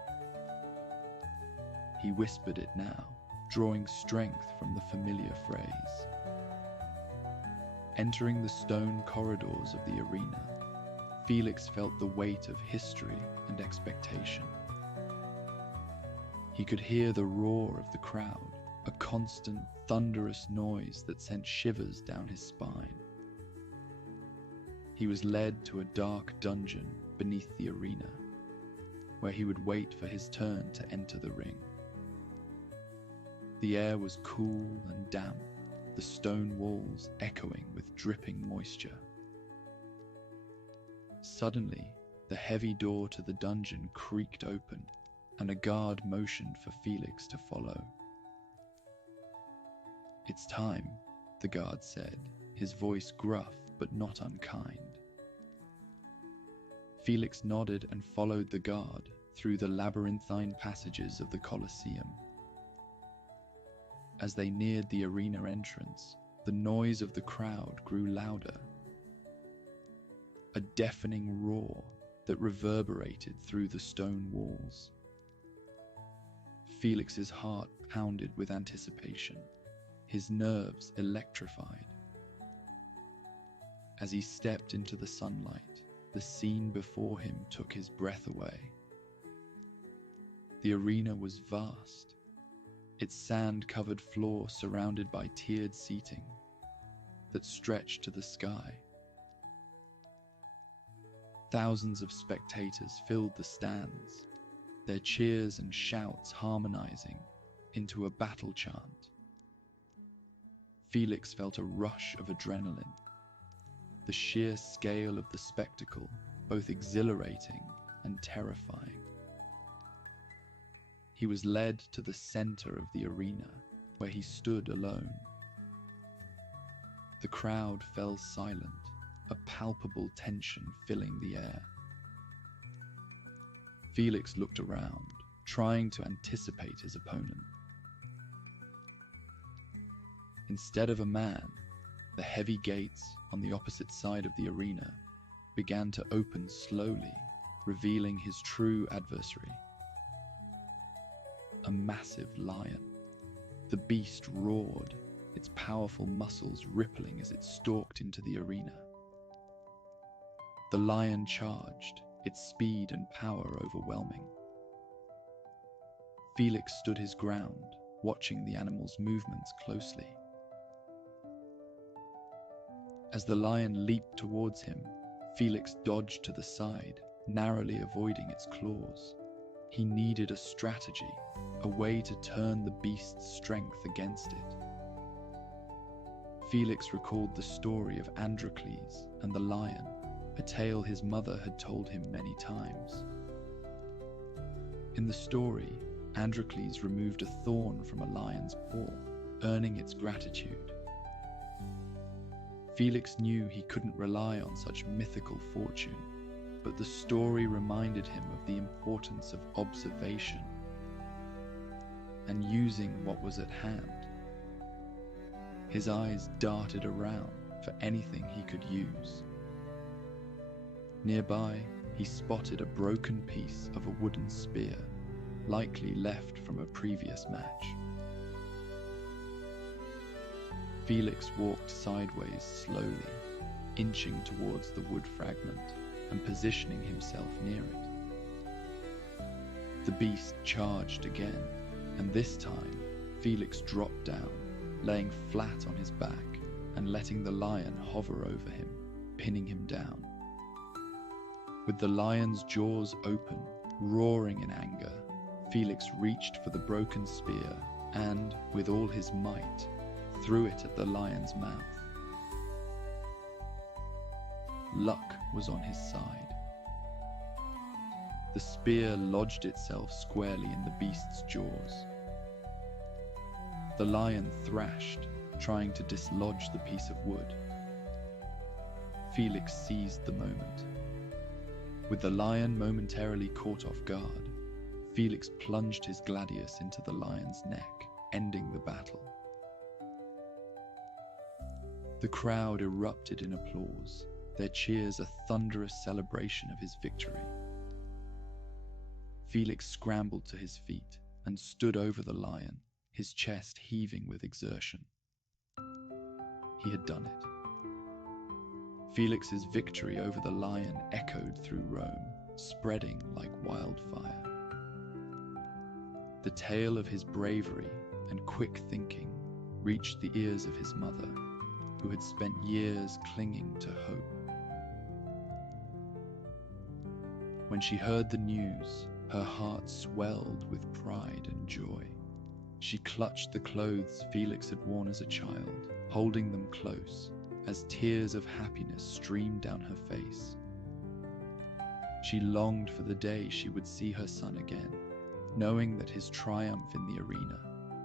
He whispered it now, drawing strength from the familiar phrase. Entering the stone corridors of the arena, Felix felt the weight of history and expectation. He could hear the roar of the crowd, a constant, thunderous noise that sent shivers down his spine. He was led to a dark dungeon beneath the arena, where he would wait for his turn to enter the ring. The air was cool and damp, the stone walls echoing with dripping moisture. Suddenly, the heavy door to the dungeon creaked open, and a guard motioned for Felix to follow. "It's time," the guard said, his voice gruff but not unkind. Felix nodded and followed the guard through the labyrinthine passages of the Colosseum. As they neared the arena entrance, the noise of the crowd grew louder. A deafening roar that reverberated through the stone walls. Felix's heart pounded with anticipation, his nerves electrified. As he stepped into the sunlight, the scene before him took his breath away. The arena was vast, its sand-covered floor surrounded by tiered seating that stretched to the sky. Thousands of spectators filled the stands, their cheers and shouts harmonizing into a battle chant. Felix felt a rush of adrenaline, the sheer scale of the spectacle both exhilarating and terrifying. he was led to the center of the arena, where he stood alone. The crowd fell silent, a palpable tension filling the air. Felix looked around, trying to anticipate his opponent. Instead of a man, the heavy gates on the opposite side of the arena began to open slowly, revealing his true adversary. A massive lion. The beast roared, its powerful muscles rippling as it stalked into the arena. The lion charged, its speed and power overwhelming. Felix stood his ground, watching the animal's movements closely. As the lion leaped towards him, Felix dodged to the side, narrowly avoiding its claws. He needed a strategy, a way to turn the beast's strength against it. Felix recalled the story of Androcles and the lion, a tale his mother had told him many times. In the story, Androcles removed a thorn from a lion's paw, earning its gratitude. Felix knew he couldn't rely on such mythical fortune, but the story reminded him of the importance of observation and using what was at hand. His eyes darted around for anything he could use. Nearby, he spotted a broken piece of a wooden spear, likely left from a previous match. Felix walked sideways slowly, inching towards the wood fragment and positioning himself near it. The beast charged again, and this time Felix dropped down, laying flat on his back and letting the lion hover over him, pinning him down. With the lion's jaws open, roaring in anger, Felix reached for the broken spear and, with all his might, threw it at the lion's mouth. Luck was on his side. The spear lodged itself squarely in the beast's jaws. The lion thrashed, trying to dislodge the piece of wood. Felix seized the moment. With the lion momentarily caught off guard, Felix plunged his gladius into the lion's neck, ending the battle. The crowd erupted in applause, their cheers a thunderous celebration of his victory. Felix scrambled to his feet and stood over the lion, his chest heaving with exertion. He had done it. Felix's victory over the lion echoed through Rome, spreading like wildfire. The tale of his bravery and quick thinking reached the ears of his mother, who had spent years clinging to hope. When she heard the news, her heart swelled with pride and joy. She clutched the clothes Felix had worn as a child, holding them close, as tears of happiness streamed down her face. She longed for the day she would see her son again, knowing that his triumph in the arena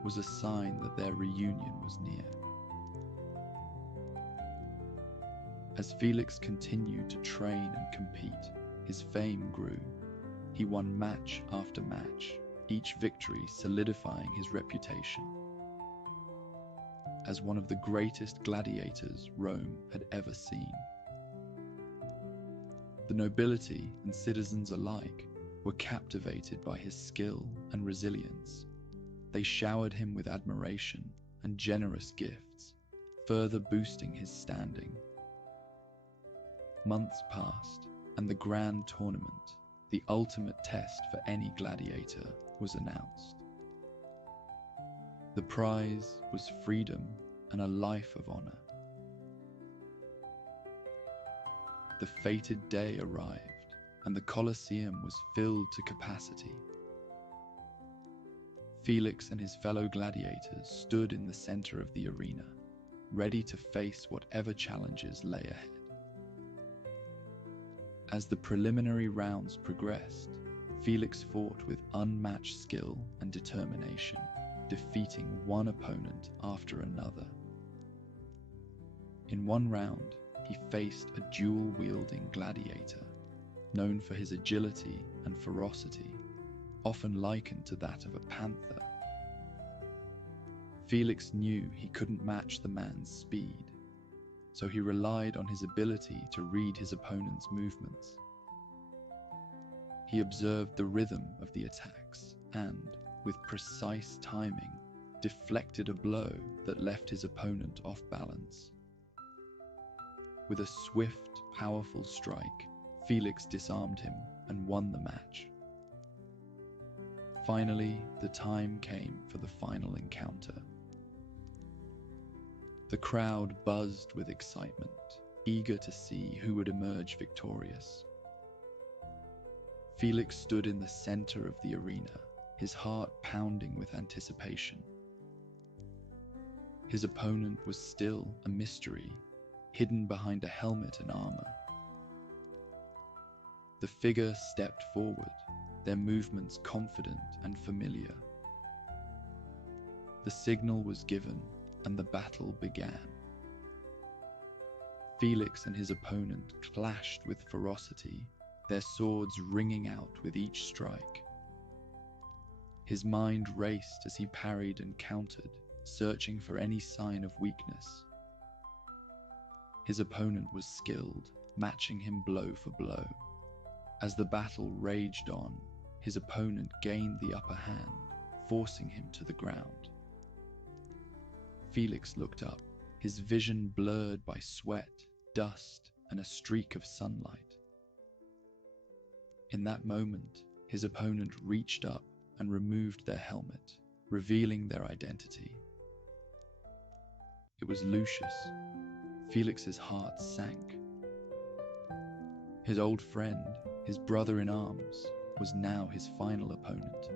was a sign that their reunion was near. As Felix continued to train and compete, his fame grew. He won match after match, each victory solidifying his reputation as one of the greatest gladiators Rome had ever seen. The nobility and citizens alike were captivated by his skill and resilience. They showered him with admiration and generous gifts, further boosting his standing. Months passed, and the grand tournament, the ultimate test for any gladiator, was announced. The prize was freedom and a life of honor. The fated day arrived, and the Colosseum was filled to capacity. Felix and his fellow gladiators stood in the center of the arena, ready to face whatever challenges lay ahead. As the preliminary rounds progressed, Felix fought with unmatched skill and determination, defeating one opponent after another. In one round, he faced a dual-wielding gladiator, known for his agility and ferocity, often likened to that of a panther. Felix knew he couldn't match the man's speed, so he relied on his ability to read his opponent's movements. He observed the rhythm of the attacks and, with precise timing, deflected a blow that left his opponent off balance. With a swift, powerful strike, Felix disarmed him and won the match. Finally, the time came for the final encounter. The crowd buzzed with excitement, eager to see who would emerge victorious. Felix stood in the center of the arena, his heart pounding with anticipation. His opponent was still a mystery, hidden behind a helmet and armor. The figure stepped forward, their movements confident and familiar. The signal was given, and the battle began. Felix and his opponent clashed with ferocity, their swords ringing out with each strike. His mind raced as he parried and countered, searching for any sign of weakness. His opponent was skilled, matching him blow for blow. As the battle raged on, his opponent gained the upper hand, forcing him to the ground. Felix looked up, his vision blurred by sweat, dust, and a streak of sunlight. In that moment, his opponent reached up and removed their helmet, revealing their identity. It was Lucius. Felix's heart sank. His old friend, his brother in arms, was now his final opponent.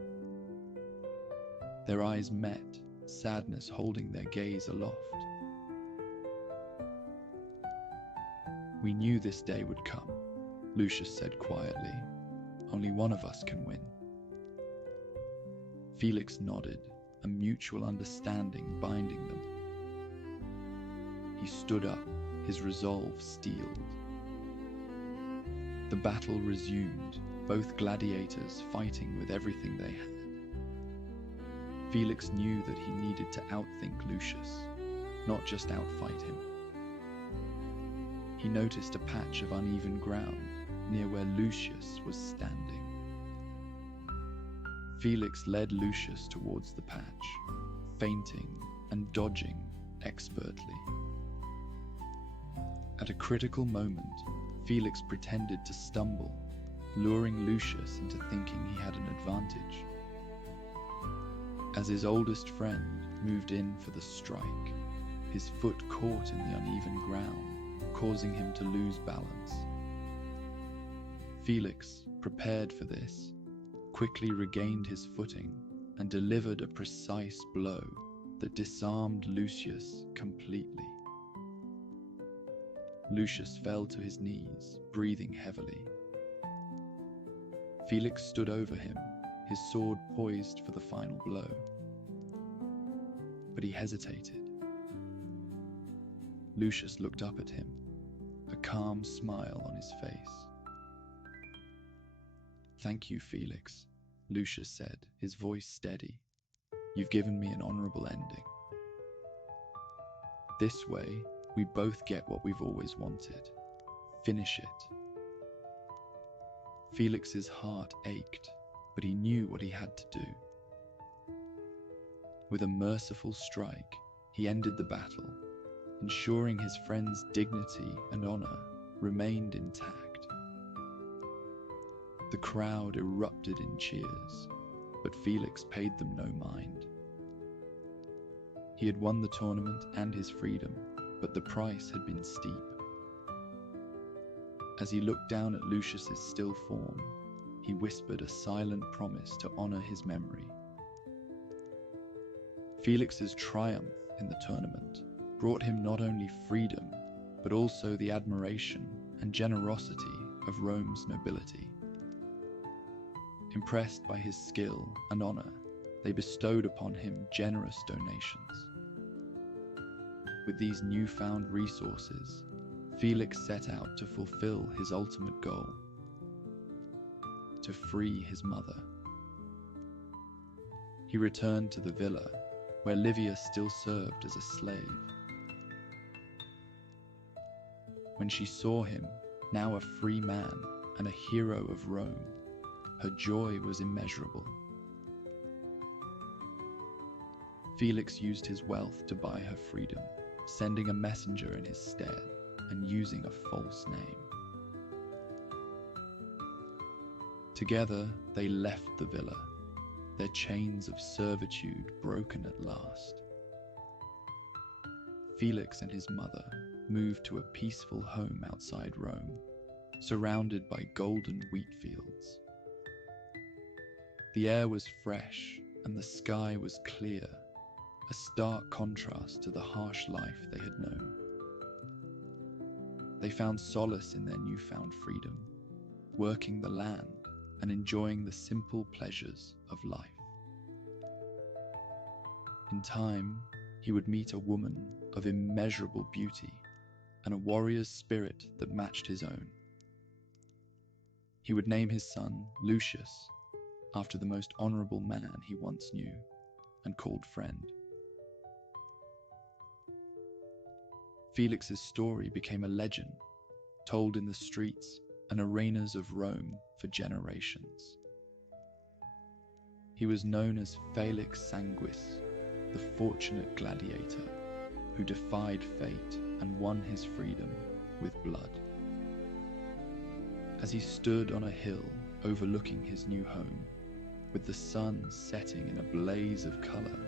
Their eyes met, sadness holding their gaze aloft. "We knew this day would come," Lucius said quietly. "Only one of us can win." Felix nodded, a mutual understanding binding them. He stood up, his resolve steeled. The battle resumed, both gladiators fighting with everything they had. Felix knew that he needed to outthink Lucius, not just outfight him. He noticed a patch of uneven ground near where Lucius was standing. Felix led Lucius towards the patch, feinting and dodging expertly. At a critical moment, Felix pretended to stumble, luring Lucius into thinking he had an advantage. As his oldest friend moved in for the strike, his foot caught in the uneven ground, causing him to lose balance. Felix, prepared for this, quickly regained his footing and delivered a precise blow that disarmed Lucius completely. Lucius fell to his knees, breathing heavily. Felix stood over him, his sword poised for the final blow. But he hesitated. Lucius looked up at him, a calm smile on his face. "Thank you, Felix," Lucius said, his voice steady. "You've given me an honorable ending. This way, we both get what we've always wanted. Finish it." Felix's heart ached, but he knew what he had to do. With a merciful strike, he ended the battle, ensuring his friend's dignity and honor remained intact. The crowd erupted in cheers, but Felix paid them no mind. He had won the tournament and his freedom, but the price had been steep. As he looked down at Lucius's still form, he whispered a silent promise to honor his memory. Felix's triumph in the tournament brought him not only freedom, but also the admiration and generosity of Rome's nobility. Impressed by his skill and honor, they bestowed upon him generous donations. With these newfound resources, Felix set out to fulfill his ultimate goal: to free his mother. He returned to the villa, where Livia still served as a slave. When she saw him, now a free man and a hero of Rome, her joy was immeasurable. Felix used his wealth to buy her freedom, sending a messenger in his stead and using a false name. Together, they left the villa, their chains of servitude broken at last. Felix and his mother moved to a peaceful home outside Rome, surrounded by golden wheat fields. The air was fresh and the sky was clear, a stark contrast to the harsh life they had known. They found solace in their newfound freedom, working the land and enjoying the simple pleasures of life. In time, he would meet a woman of immeasurable beauty and a warrior's spirit that matched his own. He would name his son Lucius, after the most honorable man he once knew and called friend. Felix's story became a legend, told in the streets and arenas of Rome for generations. He was known as Felix Sanguis, the fortunate gladiator who defied fate and won his freedom with blood. As he stood on a hill overlooking his new home, with the sun setting in a blaze of color,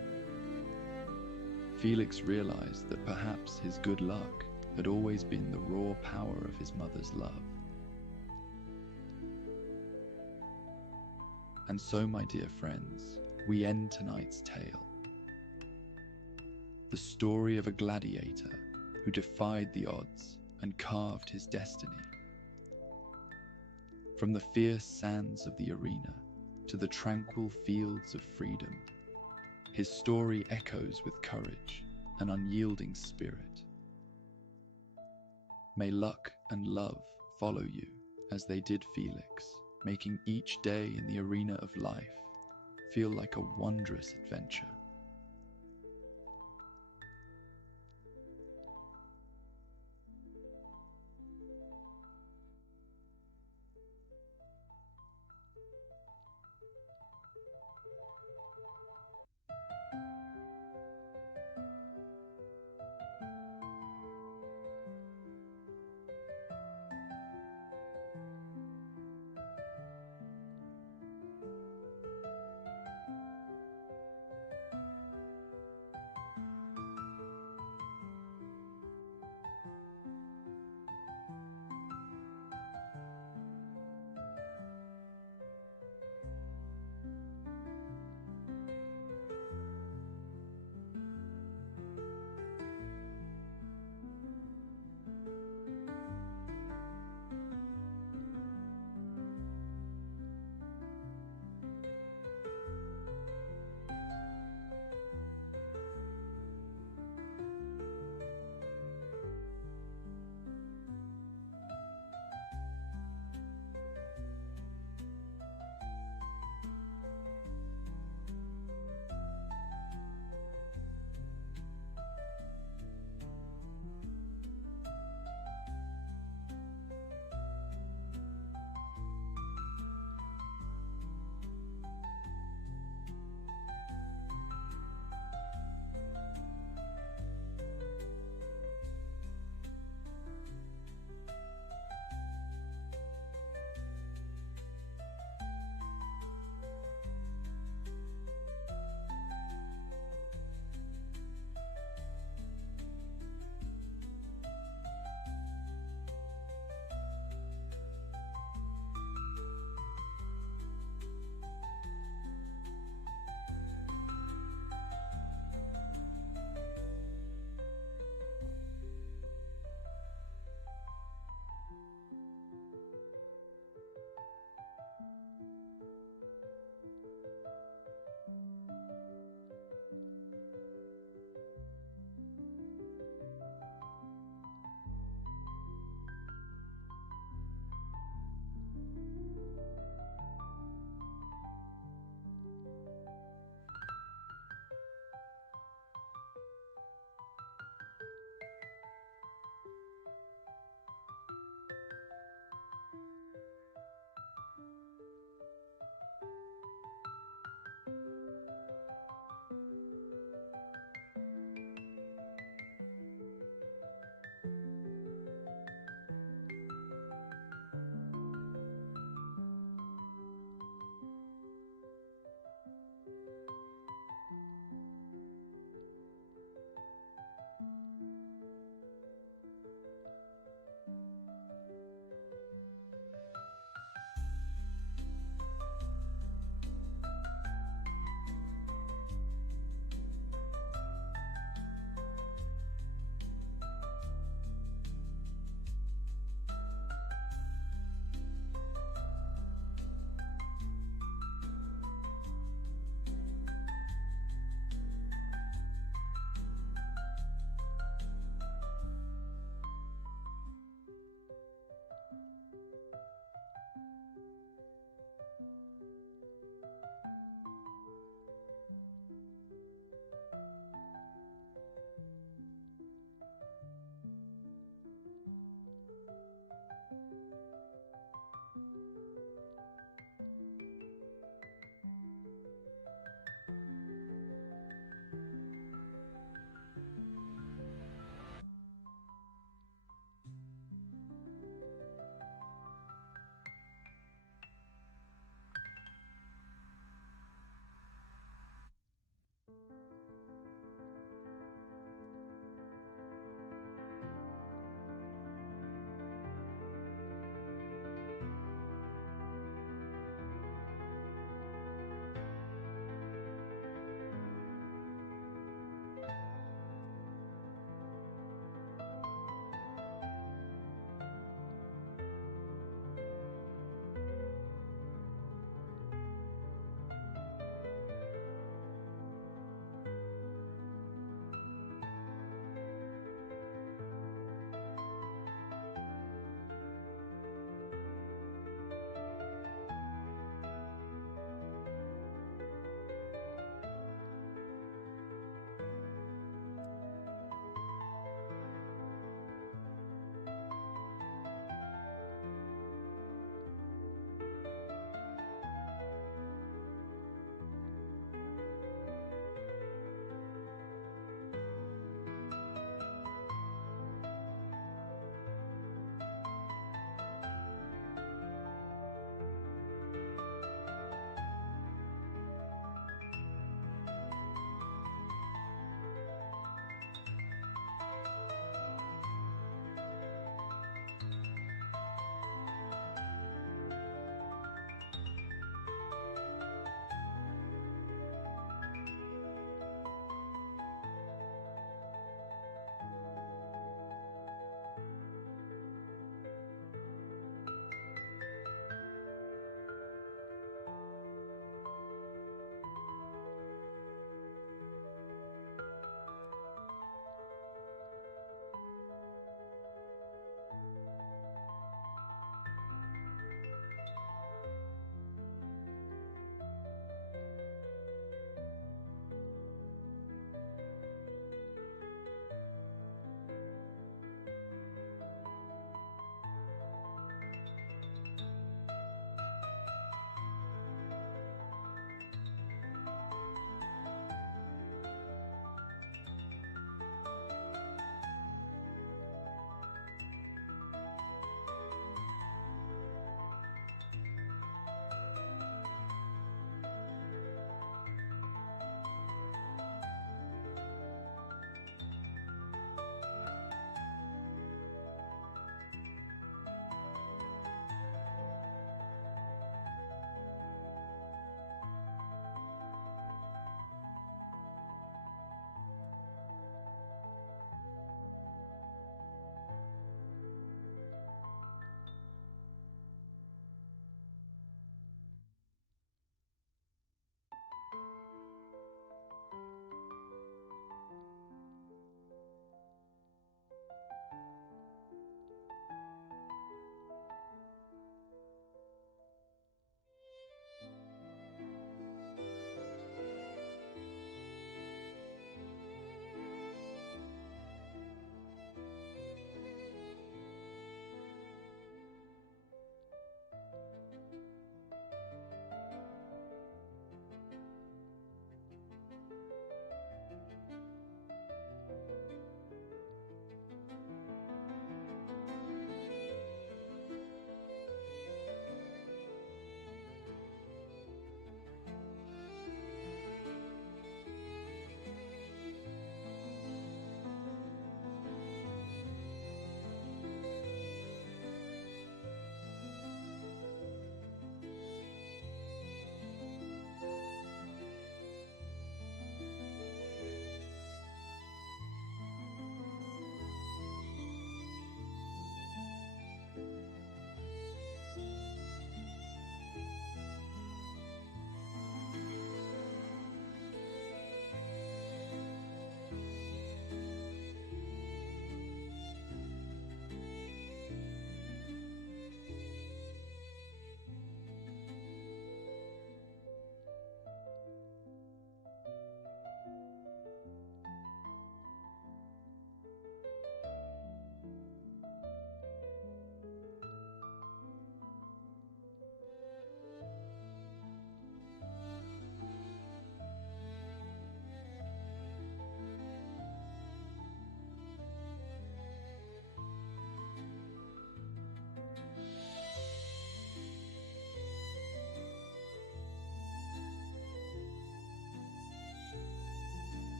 Felix realized that perhaps his good luck had always been the raw power of his mother's love. And so, my dear friends, we end tonight's tale. The story of a gladiator who defied the odds and carved his destiny. From the fierce sands of the arena to the tranquil fields of freedom, his story echoes with courage and unyielding spirit. May luck and love follow you as they did Felix, making each day in the arena of life feel like a wondrous adventure.